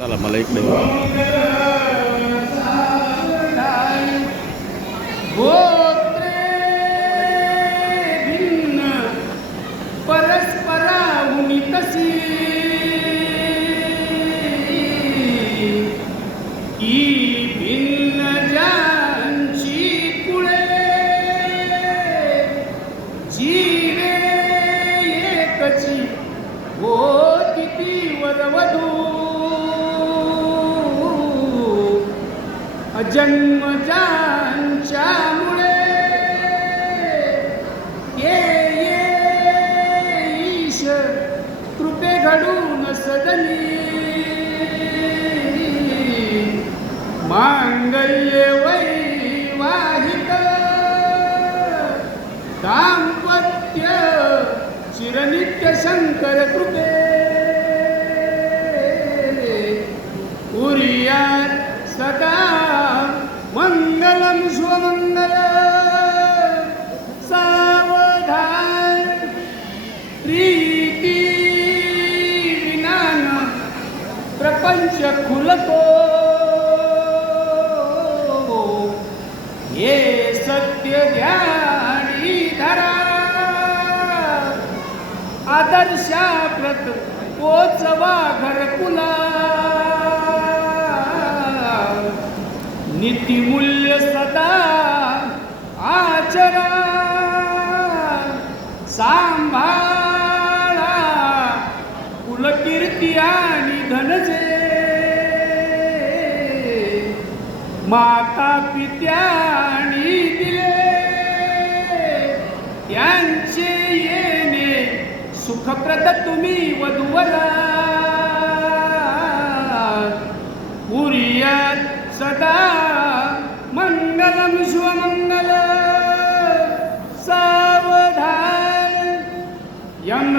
चला मला इकडे जन्मजांच्यामुळे. ये ये ईश कृपे घडून सदनी मांगल्य वैवाहिक दाम्पत्य चिरनित्य शंकर कृपे. उरिया सदा मंगलम सावधान प्रीती विनान प्रपंच खुलतो. हे सत्य ध्यानी धरा आदर्शाप्रत पोचवा घरकुला. नीतिमूल्य सदा आचरा सांभाळा कुलकीर्ती आणि धनजे. माता पित्यानी दिले त्यांचे येणे सुखप्रद तुम्ही वधूवरा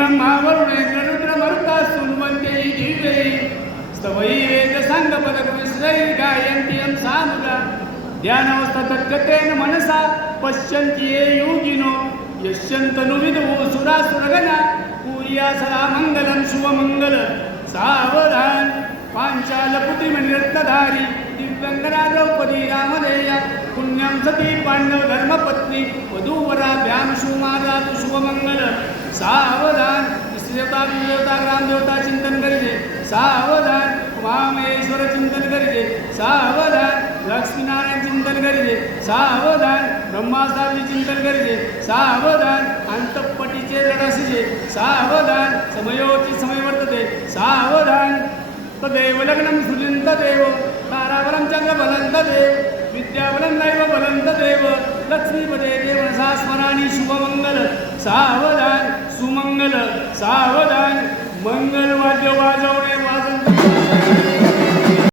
ब्रह्मावरुणे ब्रह्मावरुणेन्द्र रुद्र मरुता सुन्वन्ते स्तवै वेद साङ्गपदकविश्रै गायन्ति यं सानुगा. ध्यानावस्था तद्गतेन मनसा पश्यन्ति ये योगिनो. यश्यन्तनु विदुः सुरासुरगणा. पूर्या सदा मङ्गलं शुभमङ्गल. सावधान. पाञ्चालपुत्रिमणिरत्नधारी. दिव्यङ्गना द्रौपदी रामदेया पुण्यं सती पाण्डवधर्मपत्नी. वधूवराभ्यां सुमादातु शुभमङ्गल. सावधान देवता देवता ग्रामदेवता चिंतन करीजे. सावधान उमामहेश्वर चिंतन करीजे. सावधान लक्ष्मीनारायण चिंतन करीजे. सावधान ब्रह्मास्तावी चिंतन करीजे. सावधान अंतपटीचे रडसिजे सावधान समयोची समय वर्तते. सावधान तदेव लग्नं सुलिंत देव. तारावलं चंद्र बलंत देव. विद्याबलं नैव बलंत देव. लक्ष्मीपदे देवनसा स्मराणी शुभमंगल सावधान सुमंगल सावधान मंगल वाद्य वाजव